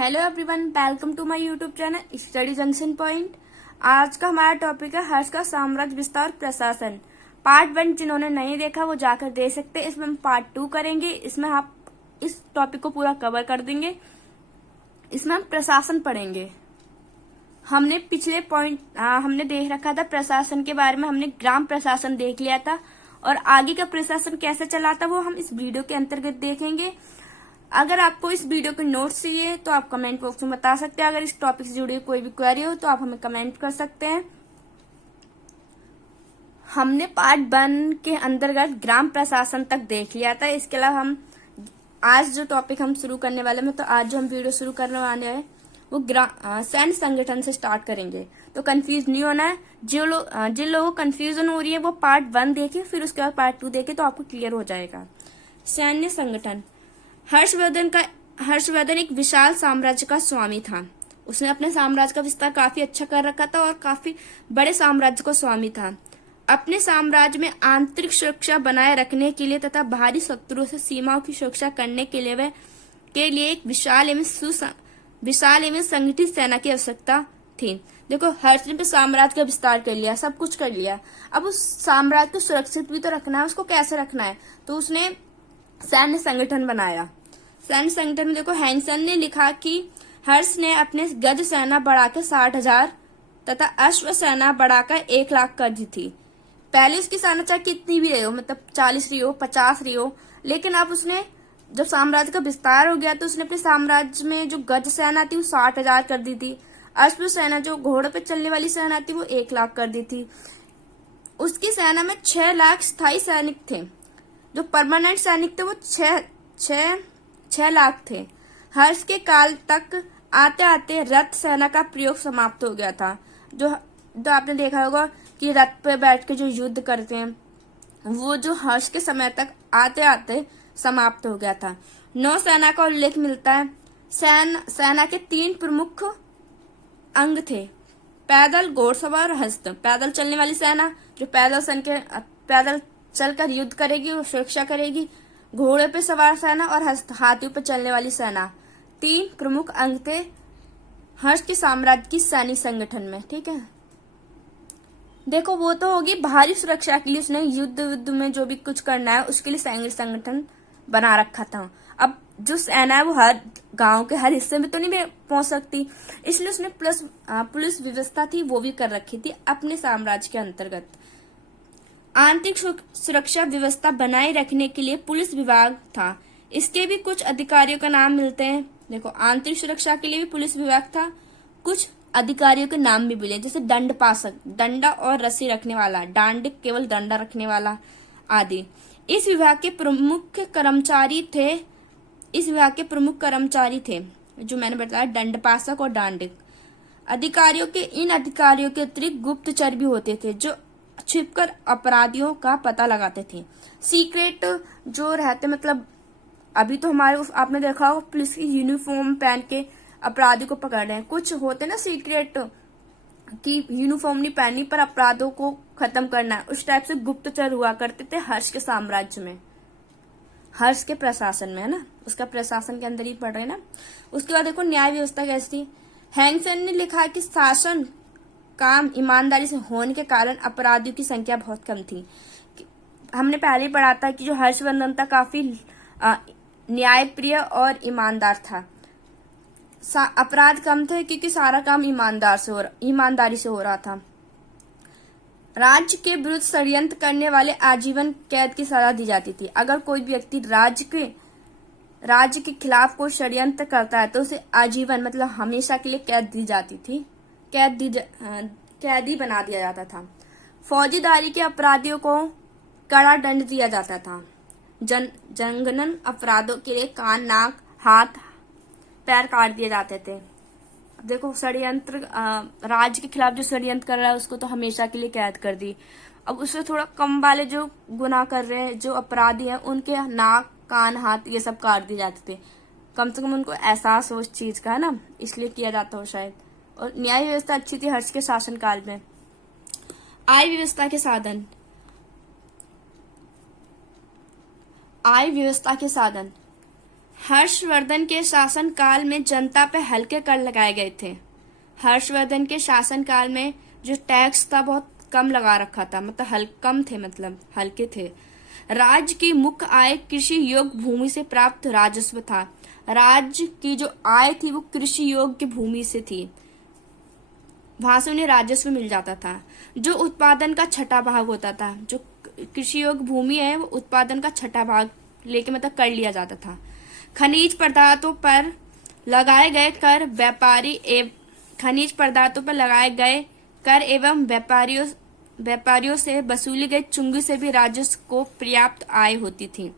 Hello everyone, welcome to my YouTube channel study junction point. आज का हमारा topic है हर्ष का साम्राज्य विस्तार और प्रशासन। पार्ट 1 जिन्होंने नहीं देखा वो जाकर देख सकते हैं। इसमें हम पार्ट 2 करेंगे। इसमें आप इस टॉपिक को पूरा कवर कर देंगे। इसमें हम प्रशासन पढ़ेंगे। हमने पिछले हमने देख रखा था प्रशासन के बारे में। हमने ग्राम प्रशासन देख लिया था और आगे का प्रशासन कैसे चला था वो हम इस वीडियो के अंतर्गत देखेंगे। अगर आपको इस वीडियो के नोट्स चाहिए तो आप कमेंट बॉक्स में बता सकते हैं। अगर इस टॉपिक से जुड़ी कोई भी क्वेरी हो तो आप हमें कमेंट कर सकते हैं। हमने पार्ट 1 के अंतर्गत ग्राम प्रशासन तक देख लिया था। इसके अलावा हम आज जो टॉपिक हम शुरू करने वाले हैं, तो आज जो हम वीडियो शुरू करने वाले हैं वो सैन्य संगठन से स्टार्ट करेंगे। तो कंफ्यूज नहीं होना है। जिन लोगों को कंफ्यूजन हो रही है वो पार्ट 1 देखे, फिर उसके बाद पार्ट 2 देखे तो आपको क्लियर हो जाएगा। सैन्य संगठन। हर्षवर्धन एक विशाल साम्राज्य का स्वामी था। उसने अपने साम्राज्य का विस्तार काफी अच्छा कर रखा था और काफी बड़े साम्राज्य का स्वामी था। अपने साम्राज्य में आंतरिक सुरक्षा बनाए रखने के लिए तथा बाहरी शत्रुओं से सीमाओं की सुरक्षा करने के लिए एक विशाल एवं संगठित सेना की आवश्यकता थी। देखो, हर्ष ने साम्राज्य का विस्तार कर लिया, सब कुछ कर लिया। अब उस साम्राज्य को सुरक्षित भी तो रखना है। उसको कैसे रखना है? तो उसने सैन्य संगठन बनाया। सैन्य संगठन में देखो, हैंसन ने लिखा कि हर्ष ने अपने गज सेना बढ़ाकर 60,000 तथा अश्व सेना बढ़ाकर 1 लाख कर दी थी। पहले उसकी सेना चाहे कितनी भी रही हो, मतलब 40 रही हो, 50 रही हो, लेकिन अब उसने जब साम्राज्य का विस्तार हो गया तो उसने अपने साम्राज्य में जो गज सेना थी वो 60,000 कर दी थी। अश्व सेना जो घोड़ों पे चलने वाली सेना थी वो 1 लाख कर दी थी। उसकी सेना में 6 लाख स्थायी सैनिक थे। जो परमानेंट सैनिक थे वो 6 लाख थे। हर्ष के काल तक आते आते रथ सेना का प्रयोग समाप्त हो गया था। जो आपने देखा होगा कि रथ पे बैठ के जो युद्ध करते हैं वो जो हर्ष के समय तक आते आते समाप्त हो गया था। नौसेना का उल्लेख मिलता है। सेना के 3 प्रमुख अंग थे: पैदल, घोड़सवार और हस्त। पैदल चलने वाली सेना जो पैदल चलकर युद्ध करेगी और सुरक्षा करेगी। घोड़े पे सवार सेना और हाथियों पर चलने वाली सेना। 3 प्रमुख अंग थे हर्ष के साम्राज्य की सैनिक संगठन में। ठीक है, देखो वो तो होगी बाहरी सुरक्षा के लिए। उसने युद्ध में जो भी कुछ करना है उसके लिए सैनिक संगठन बना रखा था। अब जो सेना है वो हर गांव के हर हिस्से में तो नहीं पहुंच सकती, इसलिए उसने पुलिस व्यवस्था थी वो भी कर रखी थी अपने साम्राज्य के अंतर्गत। आंतरिक सुरक्षा व्यवस्था बनाए रखने के लिए पुलिस विभाग था। इसके भी कुछ अधिकारियों का नाम मिलते हैं। देखो, आंतरिक सुरक्षा के लिए भी पुलिस विभाग था। कुछ अधिकारियों के नाम भी मिले, जैसे दंडपासक, डंडा और रस्सी रखने वाला, डांडिक केवल डंडा रखने वाला आदि। इस विभाग के प्रमुख कर्मचारी थे जो मैंने बताया, दंडपासक और डांडिक। इन अधिकारियों के अतिरिक्त गुप्तचर भी होते थे जो छिपकर अपराधियों का पता लगाते थे। सीक्रेट जो रहते, मतलब अभी तो आपने देखा होगा पुलिस की यूनिफॉर्म पहन के अपराधी को पकड़ रहे हैं। कुछ होते ना सीक्रेट की यूनिफॉर्म नहीं पहनी पर अपराधों को खत्म करना है, उस टाइप से गुप्तचर हुआ करते थे हर्ष के साम्राज्य में, हर्ष के प्रशासन में, है ना। उसका प्रशासन के अंदर ही पड़ रहे ना। उसके बाद देखो, न्याय व्यवस्था कैसी थी। हैंसन ने लिखा कि शासन काम ईमानदारी से होने के कारण अपराधियों की संख्या बहुत कम थी। हमने पहले ही पढ़ा था कि जो हर्षवर्धन था काफी न्यायप्रिय और ईमानदार था। अपराध कम थे क्योंकि सारा काम ईमानदारी से हो रहा था। राज्य के विरुद्ध षड्यंत्र करने वाले आजीवन कैद की सजा दी जाती थी। अगर कोई व्यक्ति राज्य के खिलाफ कोई षड्यंत्र करता है तो उसे आजीवन, मतलब हमेशा के लिए कैद दी जाती थी। कैदी बना दिया जाता था। फौजीदारी के अपराधियों को कड़ा दंड दिया जाता था। जनगणन अपराधों के लिए कान, नाक, हाथ, पैर काट दिए जाते थे। अब देखो, षड्यंत्र राज्य के खिलाफ जो षड्यंत्र कर रहा है उसको तो हमेशा के लिए कैद कर दी। अब उससे थोड़ा कम वाले जो गुनाह कर रहे हैं, जो अपराधी हैं, उनके नाक, कान, हाथ ये सब काट दिए जाते थे। कम से कम उनको एहसास हो उस चीज का, है ना, इसलिए किया जाता हो शायद। और न्याय व्यवस्था अच्छी थी हर्ष के शासनकाल में। आय व्यवस्था के साधन। हर्षवर्धन के शासनकाल में जनता पे हल्के कर लगाए गए थे। हर्षवर्धन के शासनकाल में जो टैक्स था बहुत कम लगा रखा था, मतलब कम थे, मतलब हल्के थे। राज्य की मुख्य आय कृषि योग्य भूमि से प्राप्त राजस्व था। राज्य की जो आय थी वो कृषि योग्य भूमि से थी, वहां से उन्हें राजस्व मिल जाता था, जो उत्पादन का छठा भाग होता था। जो कृषि योग्य भूमि है वो उत्पादन का छठा भाग लेके मतलब कर लिया जाता था। खनिज पदार्थों पर लगाए गए कर खनिज पदार्थों पर लगाए गए कर एवं व्यापारियों से वसूली गई चुंगी से भी राजस्व को पर्याप्त आय होती थी।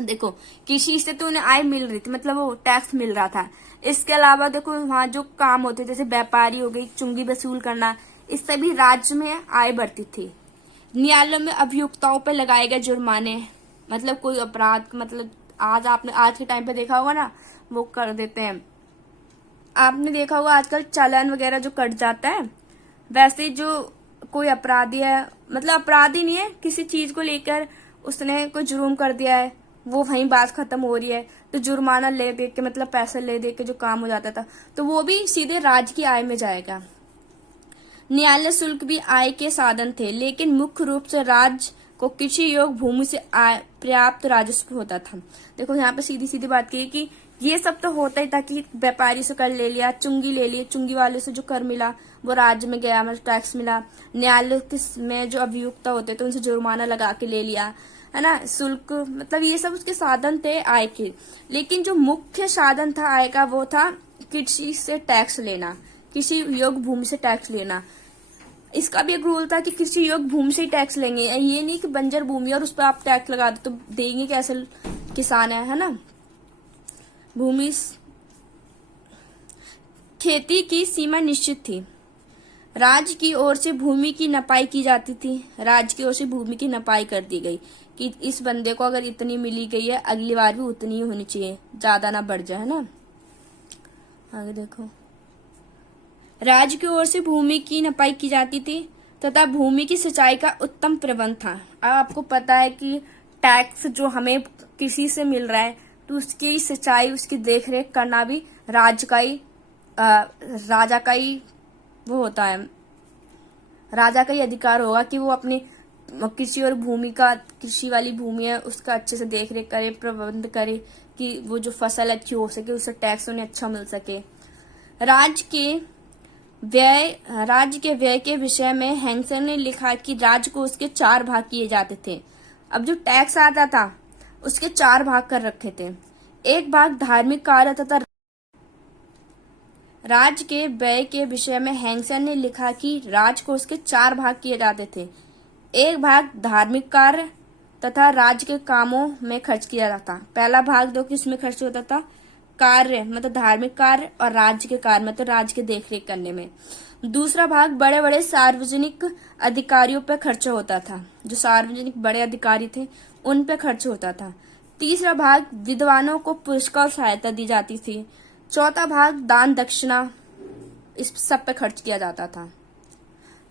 देखो, कृषि से तो उन्हें आय मिल रही थी, मतलब वो टैक्स मिल रहा था। इसके अलावा देखो वहां जो काम होते जैसे व्यापारी हो गई, चुंगी वसूल करना, इससे भी राज्य में आय बढ़ती थी। न्यायालयों में अभियुक्ताओं पर लगाए गए जुर्माने, मतलब कोई अपराध, मतलब आपने आज के टाइम पे देखा होगा ना, वो कर देते हैं। आपने देखा होगा आजकल चालान वगैरह जो कट जाता है, वैसे जो कोई अपराधी है, मतलब अपराधी नहीं है, किसी चीज को लेकर उसने कोई जुर्म कर दिया है, वो वहीं बात खत्म हो रही है, तो जुर्माना ले दे के, मतलब पैसे ले दे के जो काम हो जाता था, तो वो भी सीधे राज्य की आय में जाएगा। न्यायालय शुल्क भी आय के साधन थे, लेकिन मुख्य रूप से राज्य को कृषि योग्य भूमि से पर्याप्त राजस्व होता था। देखो यहाँ पे सीधी सीधी बात की कि ये सब तो होता ही था कि व्यापारी से कर ले लिया, चुंगी ले ली, चुंगी वाले से जो कर मिला वो राज्य में गया, मतलब टैक्स मिला। न्यायालय में जो अभियुक्त होते थे उनसे जुर्माना लगा के ले लिया, है ना, शुल्क, मतलब ये सब उसके साधन थे आय के। लेकिन जो मुख्य साधन था आय का वो था कृषि से टैक्स लेना, कृषि योग्य भूमि से टैक्स लेना। इसका भी एक रूल था कि कृषि योग्य भूमि से ही टैक्स लेंगे, ये नहीं कि बंजर भूमि और उस पर आप टैक्स लगा दो, तो देंगे कैसे किसान है ना। भूमि खेती की सीमा निश्चित थी। राज्य की ओर से भूमि की नपाई की जाती थी। राज्य की ओर से भूमि की नपाई कर दी गई कि इस बंदे को अगर इतनी मिली गई है, अगली बार भी उतनी ही होनी चाहिए, ज्यादा ना बढ़ जाए, है ना। आगे देखो, राज्य की ओर से भूमि की नपाई की जाती थी तथा भूमि की सिंचाई का उत्तम प्रबंध था। अब आपको पता है कि टैक्स जो हमें कृषि से मिल रहा है, तो उसकी सिंचाई, उसकी देखरेख करना भी राजा का ही वो होता है, राजा का ही अधिकार होगा कि वो अपनी कृषि और कृषि वाली भूमि है उसका अच्छे से देखरेख करे, प्रबंध करे कि वो जो फसल अच्छी हो सके, उससे टैक्स उन्हें अच्छा मिल सके। राज्य के व्यय के विषय में हैंगसन ने लिखा कि राज्य को उसके 4 भाग किए जाते थे। अब जो टैक्स आता था उसके 4 भाग कर रखे थे। एक भाग धार्मिक कार्य तथा राज्य के व्यय के विषय में हैंगसन ने लिखा कि राज्य को उसके 4 भाग किए जाते थे। एक भाग धार्मिक कार्य तथा राज्य के कामों में खर्च किया जाता। पहला भाग दो किसमें खर्च होता था, कार्य मतलब धार्मिक कार्य, और राज्य के कार्य मतलब राज्य के देखरेख करने में। दूसरा भाग बड़े बड़े सार्वजनिक अधिकारियों पर खर्च होता था, जो सार्वजनिक बड़े अधिकारी थे उन पे खर्च होता था। तीसरा भाग विद्वानों को पुरस्कार सहायता दी जाती थी। चौथा भाग दान दक्षिणा, इस सब पे खर्च किया जाता था।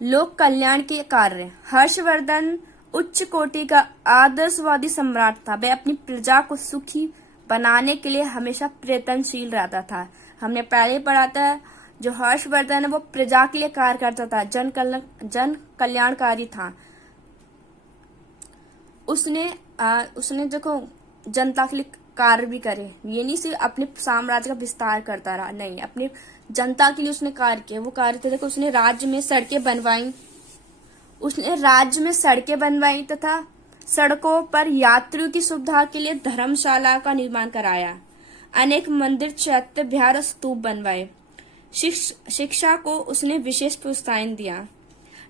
लोक कल्याण के कार्य। हर्षवर्धन उच्च कोटि का आदर्शवादी सम्राट था। वह अपनी प्रजा को सुखी बनाने के लिए हमेशा प्रयत्नशील रहता था। हमने पहले पढ़ा था जो हर्षवर्धन है वो प्रजा के लिए कार्य करता था, जन कल्याणकारी था। उसने देखो जनता के लिए कार्य भी करे, ये नहीं सिर्फ अपने साम्राज्य का विस्तार करता रहा, नहीं, अपनी जनता के लिए उसने कार्य किया। वो कार्य थे, देखो उसने राज्य में सड़कें बनवाई तथा सड़कों पर यात्रियों की सुविधा के लिए धर्मशाला का निर्माण कराया। अनेक मंदिर, चैत्य, विहार, स्तूप बनवाए। शिक्षा को उसने विशेष प्रोत्साहन दिया।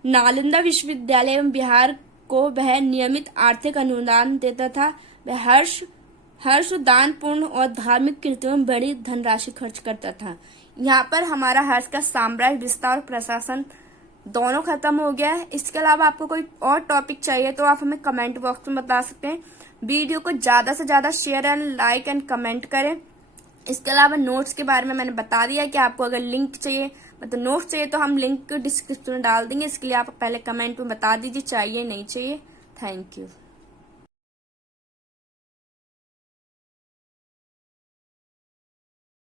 नालंदा विश्वविद्यालय एवं बिहार को वह नियमित आर्थिक अनुदान देता था। वह हर्ष दानपूर्ण और धार्मिक कृतियों में बड़ी धनराशि खर्च करता था। यहाँ पर हमारा हर्ष का साम्राज्य विस्तार और प्रशासन दोनों खत्म हो गया है। इसके अलावा आपको कोई और टॉपिक चाहिए तो आप हमें कमेंट बॉक्स में बता सकते हैं। वीडियो को ज्यादा से ज्यादा share and like and comment करें। इसके अलावा नोट्स के बारे में मैंने बता दिया कि आपको अगर लिंक चाहिए, मतलब नोट्स चाहिए, तो हम लिंक डिस्क्रिप्शन में डाल देंगे। इसके लिए आप पहले कमेंट में बता दीजिए चाहिए नहीं चाहिए। Thank you.